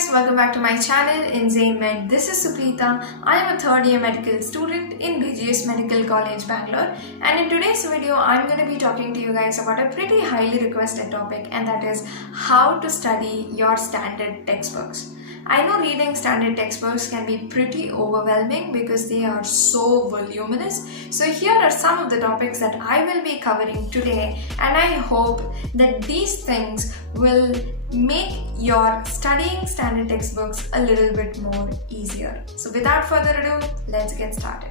guys, welcome back to my channel in Zain Med. This is Supreeta. I am a third year medical student in BGS Medical College, Bangalore. And in today's video, I'm going to be talking to you guys about a pretty highly requested topic, and that is how to study your standard textbooks. I know reading standard textbooks can be pretty overwhelming because they are so voluminous. So here are some of the topics that I will be covering today, and I hope that these things will make your studying standard textbooks a little bit more easier. So without further ado, let's get started.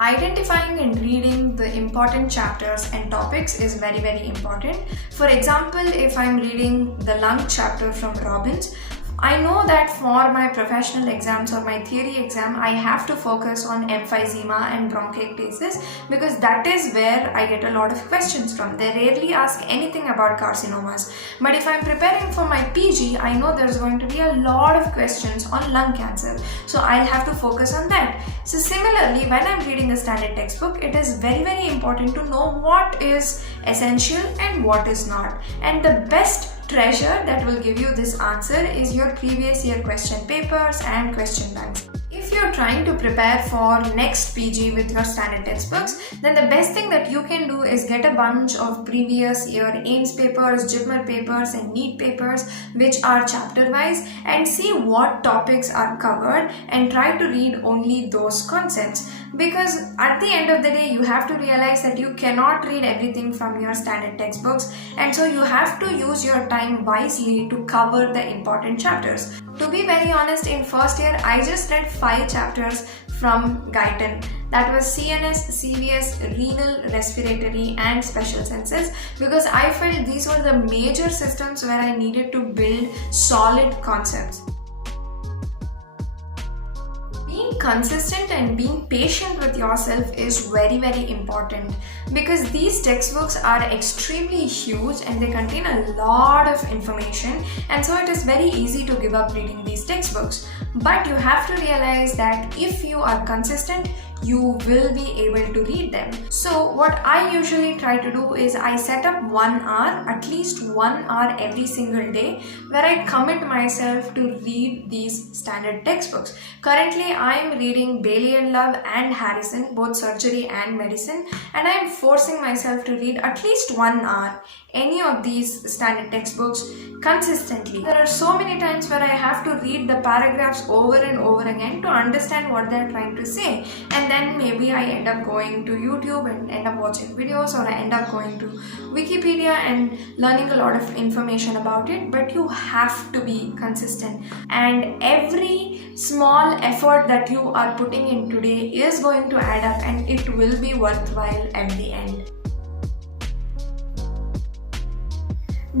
Identifying and reading the important chapters and topics is very important. For example, if I'm reading the lung chapter from Robbins, I know that for my professional exams or my theory exam, I have to focus on emphysema and bronchiectasis because that is where I get a lot of questions from. They rarely ask anything about carcinomas. But if I'm preparing for my PG, I know there's going to be a lot of questions on lung cancer. So I'll have to focus on that. So similarly, when I'm reading a standard textbook, it is very important to know what is essential and what is not. And the best treasure that will give you this answer is your previous year question papers and question banks. If you're trying to prepare for next PG with your standard textbooks, then the best thing that you can do is get a bunch of previous year AIMS papers, JIPMER papers and NEET papers which are chapter wise, and see what topics are covered and try to read only those concepts. Because at the end of the day, you have to realize that you cannot read everything from your standard textbooks, and so you have to use your time wisely to cover the important chapters. To be very honest, in first year, I just read 5 chapters from Guyton. That was CNS, CVS, renal, respiratory and special senses, because I felt these were the major systems where I needed to build solid concepts. Being consistent and being patient with yourself is very important, because these textbooks are extremely huge and they contain a lot of information, and so it is very easy to give up reading these textbooks. But you have to realize that if you are consistent, you will be able to read them. So what I usually try to do is I set up 1 hour, at least 1 hour every single day, where I commit myself to read these standard textbooks. Currently I am reading Bailey and Love and Harrison, both surgery and medicine, and I am forcing myself to read at least 1 hour any of these standard textbooks consistently. There are so many times where I have to read the paragraphs over and over again to understand what they're trying to say, and then maybe I end up going to YouTube and end up watching videos, or I end up going to Wikipedia and learning a lot of information about it. But you have to be consistent, and every small effort that you are putting in today is going to add up, and it will be worthwhile at the end.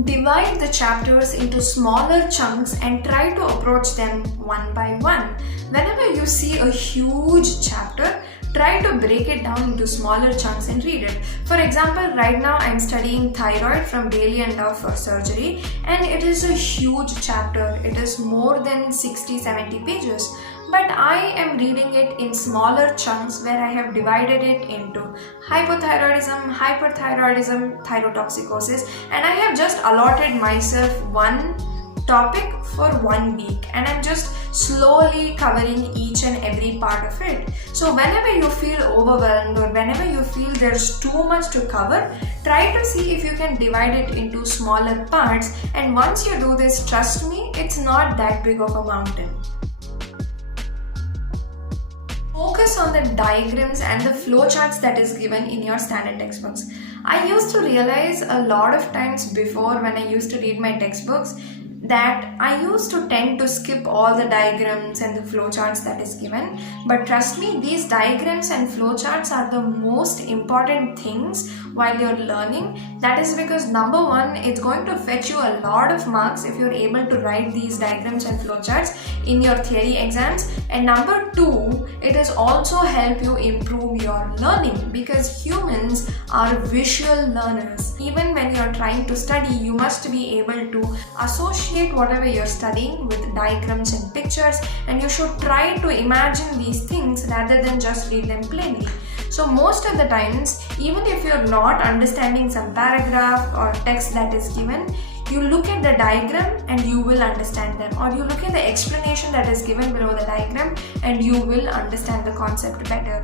Divide the chapters into smaller chunks and try to approach them one by one. Whenever you see a huge chapter, try to break it down into smaller chunks and read it. For example, right now I'm studying thyroid from Bailey and Love for surgery, and it is a huge chapter. It is more than 60-70 pages. But I am reading it in smaller chunks where I have divided it into hypothyroidism, hyperthyroidism, thyrotoxicosis, and I have just allotted myself one topic for 1 week, and I'm just slowly covering each and every part of it. So whenever you feel overwhelmed or whenever you feel there's too much to cover, try to see if you can divide it into smaller parts, and once you do this, trust me, it's not that big of a mountain. Focus on the diagrams and the flowcharts that is given in your standard textbooks. I used to realize a lot of times before, when I used to read my textbooks, that I used to tend to skip all the diagrams and the flowcharts that is given. But trust me, these diagrams and flowcharts are the most important things while you're learning. That is because number one, it's going to fetch you a lot of marks if you're able to write these diagrams and flowcharts in your theory exams. And number two, it is also help you improve your learning, because humans are visual learners. Even when you're trying to study, you must be able to associate whatever you're studying with diagrams and pictures, and you should try to imagine these things rather than just read them plainly. So most of the times, even if you're not understanding some paragraph or text that is given, You look at the diagram and you will understand them, or you look at the explanation that is given below the diagram and you will understand the concept better.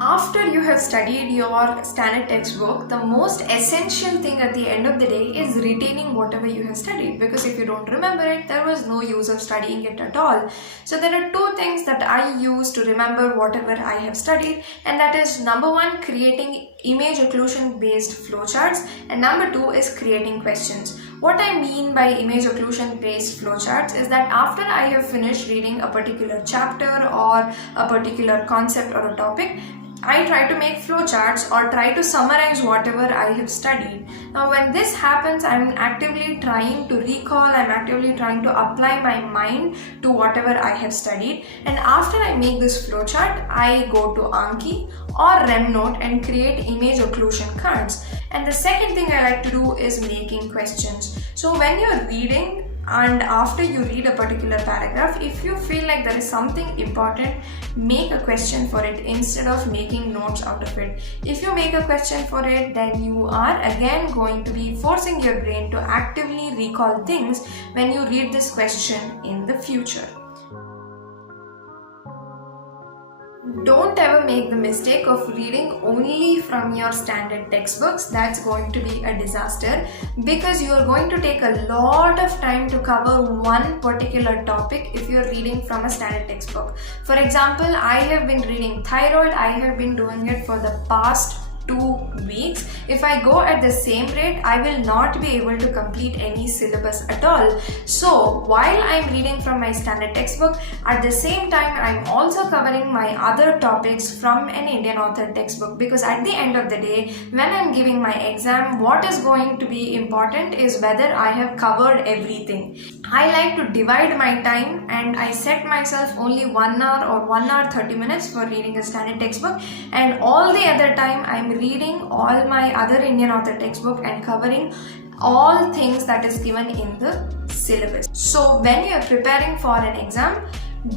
After you have studied your standard textbook, the most essential thing at the end of the day is retaining whatever you have studied, because if you don't remember it, there was no use of studying it at all. So there are two things that I use to remember whatever I have studied, and that is number one, creating image occlusion based flowcharts, and number two is creating questions. What I mean by image occlusion based flowcharts is that after I have finished reading a particular chapter or a particular concept or a topic, I try to make flowcharts or try to summarize whatever I have studied. Now when this happens, I'm actively trying to recall, I'm actively trying to apply my mind to whatever I have studied, and after I make this flowchart, I go to Anki or RemNote and create image occlusion cards. And the second thing I like to do is making questions. So when you're reading, and after you read a particular paragraph, if you feel like there is something important, make a question for it instead of making notes out of it. If you make a question for it, then you are again going to be forcing your brain to actively recall things when you read this question in the future. Don't ever make the mistake of reading only from your standard textbooks. That's going to be a disaster, because you are going to take a lot of time to cover one particular topic if you're reading from a standard textbook. For example, I have been reading thyroid. I have been doing it for the past 2 weeks. If I go at the same rate, I will not be able to complete any syllabus at all. So while I'm reading from my standard textbook, at the same time I'm also covering my other topics from an Indian author textbook, because at the end of the day, when I'm giving my exam, what is going to be important is whether I have covered everything. I like to divide my time, and I set myself only 1 hour or 1 hour 30 minutes for reading a standard textbook, and all the other time I'm reading all my other Indian author textbook and covering all things that is given in the syllabus. So when you are preparing for an exam,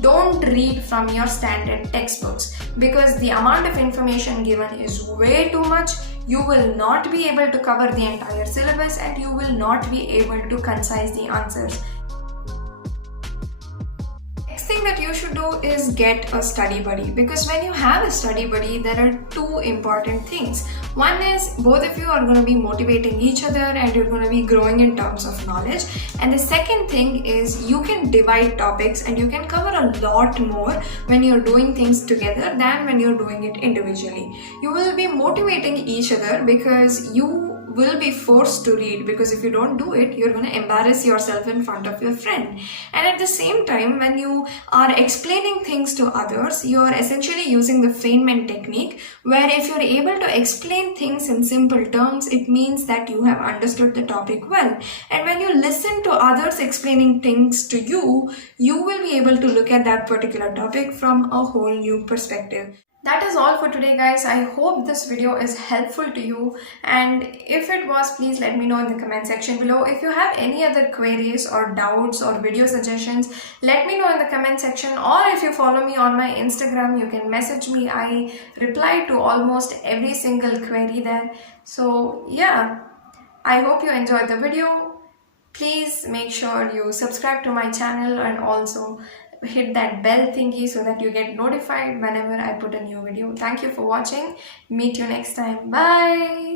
don't read from your standard textbooks, because the amount of information given is way too much. You will not be able to cover the entire syllabus, and you will not be able to concise the answers. Thing that you should do is get a study buddy, because when you have a study buddy, there are two important things. One is both of you are going to be motivating each other and you're going to be growing in terms of knowledge, and the second thing is you can divide topics and you can cover a lot more when you're doing things together than when you're doing it individually. You will be motivating each other because you will be forced to read, because if you don't do it, you're going to embarrass yourself in front of your friend. And at the same time, when you are explaining things to others, you are essentially using the Feynman technique, where if you're able to explain things in simple terms, it means that you have understood the topic well. And when you listen to others explaining things to you, you will be able to look at that particular topic from a whole new perspective. That is all for today, guys. I hope this video is helpful to you, and if it was, please let me know in the comment section below. If you have any other queries or doubts or video suggestions, let me know in the comment section, or if you follow me on my Instagram, you can message me. I reply to almost every single query there. So yeah, I hope you enjoyed the video. Please make sure you subscribe to my channel and also hit that bell thingy so that you get notified whenever I put a new video. Thank you for watching. Meet you next time. Bye.